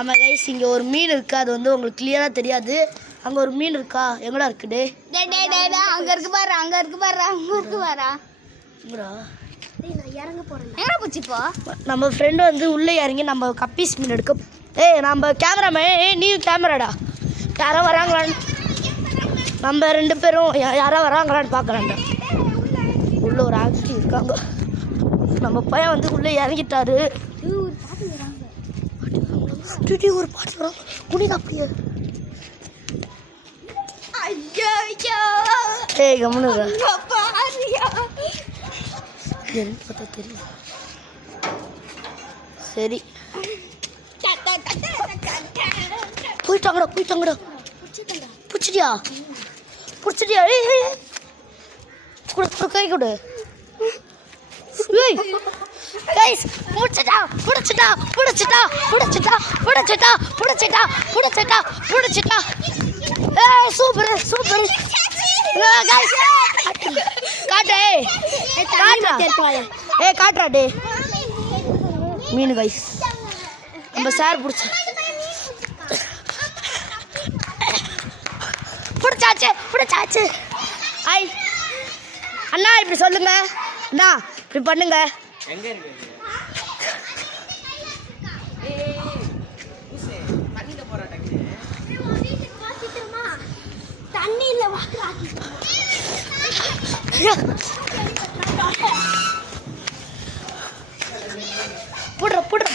ஆமாம் கைஸ், இங்கே ஒரு மீன் இருக்குது. அது வந்து உங்களுக்கு கிளியராக தெரியாது. அங்கே ஒரு மீன் இருக்கா? எங்கடா இருக்குது? அங்கே இருக்கு பாரு, அங்கே இருக்கு பாரு, அங்கே இருக்கு பாரா. இறங்க போகிறேன். எங்கே போச்சுப்போ? நம்ம ஃப்ரெண்டு வந்து உள்ளே இறங்கி நம்ம கப்பீஸ் மீன் எடுக்க. நம்ம கேமராமேன், நீ கேமராடா. யாரோ வராங்களான்னு நம்ம 2 பேரும் யாரோ வராங்களான்னு பார்க்கலாம்டா. உள்ள ஒரு ஆக்சி இருக்காங்க. நம்ம பையன் வந்து உள்ளே இறங்கிட்டாரு. ஒரு பாட்டு வரும் குனிதா அப்படியே. ஏய் கம்முனுங்க பார்த்தா தெரியும். சரி போயிட்டாங்கடா பிடிச்சிட்டியா கொடு கை கொடு. கைஸ் புடிச்சிட்டா சூப்பர் கைஸ். காட்டுறா டே மீன் கைஸ். நம்ம சார் பிடிச்சாச்சு. ஐ அண்ணா இப்படி சொல்லுங்க அண்ணா, இப்படி பண்ணுங்க.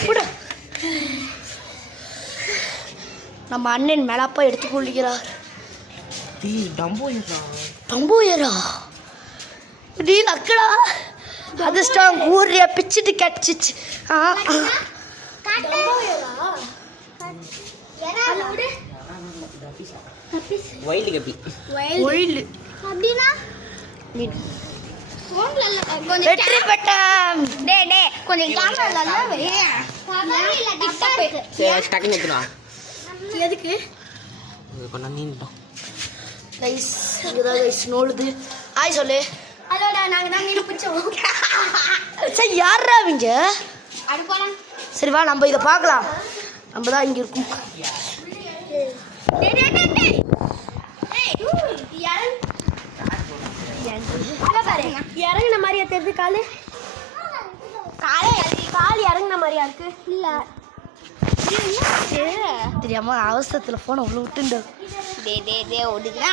புடுற நம்ம அண்ணன் மேலாப்பா எடுத்து கொள்கிறார். டம்போயரா நீ நக்கடா. அதிர்ஷ்டம் ஊரிய பிச்சுட்டு கடிச்சிச்சு. வெற்றி பெற்றம். கொஞ்சம் எதுக்கு நோடுது. ஆய் சொல்லு. அதோட நாங்க தான் மீன் பிடிச்சோம். சரி யாரா அவங்க? சரி வா நம்ம இதை பார்க்கலாம். நம்ம தான் இங்கே இருக்கும். இறங்குன மாதிரியா தெரியுது? கால் இறங்குன மாதிரியா இருக்கு. இல்ல தெரியாம அவசரத்தில் போனை உள்ள விட்டுண்டு ஓடுதுன்னா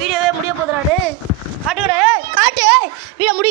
வீடியோவே முடிய போதுறாடு. காட்டு வீடியோ முடி.